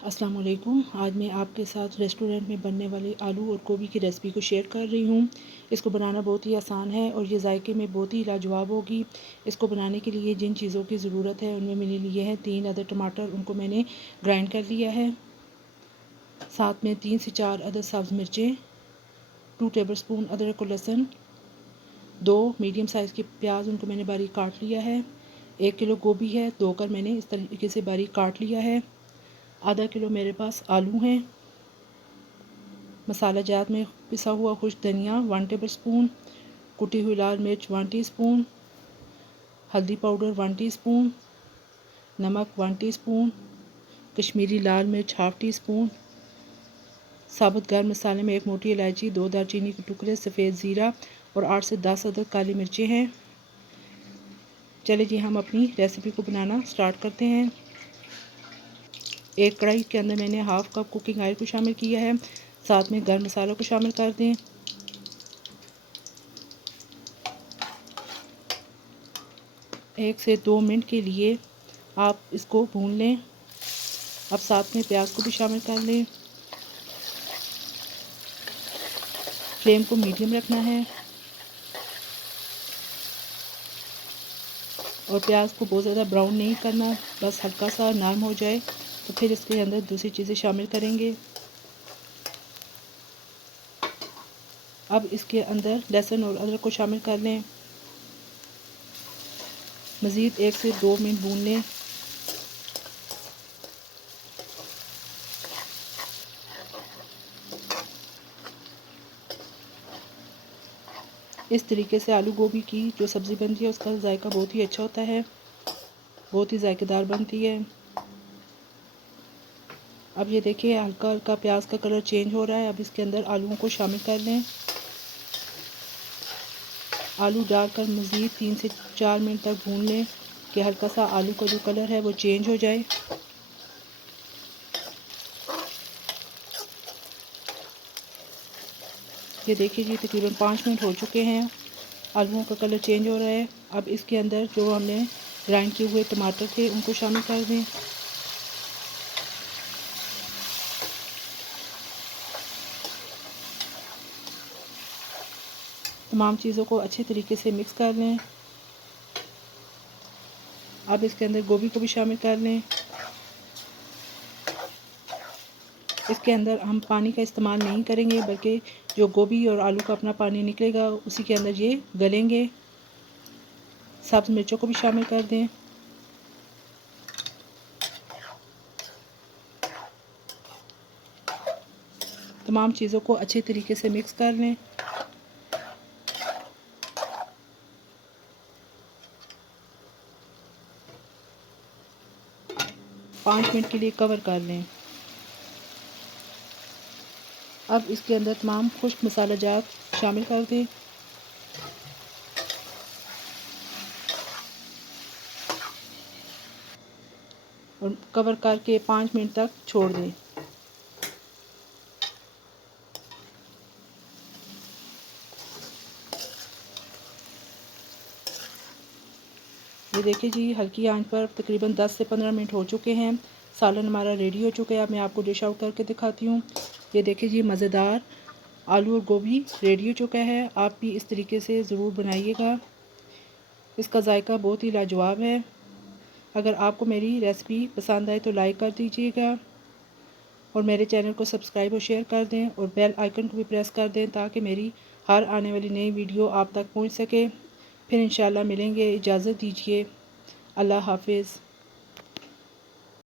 अस्सलाम वालेकुम। आज मैं आपके साथ रेस्टोरेंट में बनने वाली आलू और गोभी की रेसिपी को शेयर कर रही हूँ। इसको बनाना बहुत ही आसान है और ये जायके में बहुत ही लाजवाब होगी। इसको बनाने के लिए जिन चीज़ों की ज़रूरत है उनमें मैंने लिए हैं 3 अदद टमाटर, उनको मैंने ग्राइंड कर लिया है। साथ में 3 से 4 अदद सब्ज़ मिर्चें, 2 टेबलस्पून अदरक और लहसुन, 2 मीडियम साइज़ के प्याज, उनको मैंने बारीक काट लिया है। 1 किलो गोभी है, धोकर मैंने इस तरीके से बारीक काट लिया है। आधा किलो मेरे पास आलू हैं। मसाला जात में पिसा हुआ खुश्क धनिया 1 टेबलस्पून, कुटी हुई लाल मिर्च 1 टीस्पून, हल्दी पाउडर 1 टीस्पून, नमक 1 टीस्पून, कश्मीरी लाल मिर्च हाफ़ टी स्पून, साबुत गर्म मसाले में 1 मोटी इलायची, 2 दालचीनी के टुकड़े, सफ़ेद ज़ीरा और 8 से 10 अदद काली मिर्चें हैं। चलिए जी हम अपनी रेसिपी को बनाना स्टार्ट करते हैं। एक कढ़ाई के अंदर मैंने हाफ़ कप कुकिंग ऑयल को शामिल किया है। साथ में गर्म मसालों को शामिल कर दें। 1 से 2 मिनट के लिए आप इसको भून लें। अब साथ में प्याज को भी शामिल कर लें। फ्लेम को मीडियम रखना है और प्याज को बहुत ज़्यादा ब्राउन नहीं करना, बस हल्का सा नरम हो जाए तो फिर इसके अंदर दूसरी चीज़ें शामिल करेंगे। अब इसके अंदर लहसुन और अदरक को शामिल कर लें। मज़ीद 1 से 2 मिनट भून लें। इस तरीके से आलू गोभी की जो सब्ज़ी बनती है उसका जायका बहुत ही अच्छा होता है, बहुत ही जायकेदार बनती है। अब ये देखिए हल्का हल्का प्याज का कलर चेंज हो रहा है। अब इसके अंदर आलूओं को शामिल कर लें। आलू डालकर मज़ीद 3 से 4 मिनट तक भून लें कि हल्का सा आलू का जो कलर है वो चेंज हो जाए। ये देखिए जी तकरीबन 5 मिनट हो चुके हैं, आलूओं का कलर चेंज हो रहा है। अब इसके अंदर जो हमने ग्राइंड किए हुए टमाटर थे उनको शामिल कर दें। तमाम चीज़ों को अच्छे तरीके से मिक्स कर लें। अब इसके अंदर गोभी को भी शामिल कर लें। इसके अंदर हम पानी का इस्तेमाल नहीं करेंगे, बल्कि जो गोभी और आलू का अपना पानी निकलेगा उसी के अंदर ये गलेंगे। सब्ज़ मिर्चों को भी शामिल कर दें। तमाम चीज़ों को अच्छे तरीके से मिक्स कर लें। पाँच मिनट के लिए कवर कर लें। अब इसके अंदर तमाम खुश्क मसाला जात शामिल कर दें। और कवर करके 5 मिनट तक छोड़ दें। ये देखिए जी हल्की आंच पर तकरीबन 10 से 15 मिनट हो चुके हैं। सालन हमारा रेडी हो चुका है। अब मैं आपको डिश आउट करके दिखाती हूँ। ये देखिए जी मज़ेदार आलू और गोभी रेडी हो चुका है। आप भी इस तरीके से ज़रूर बनाइएगा, इसका जायका बहुत ही लाजवाब है। अगर आपको मेरी रेसिपी पसंद आए तो लाइक कर दीजिएगा और मेरे चैनल को सब्सक्राइब और शेयर कर दें और बेल आइकन को भी प्रेस कर दें ताकि मेरी हर आने वाली नई वीडियो आप तक पहुंच सके। फिर इंशाल्लाह मिलेंगे। इजाज़त दीजिए। अल्लाह हाफिज़।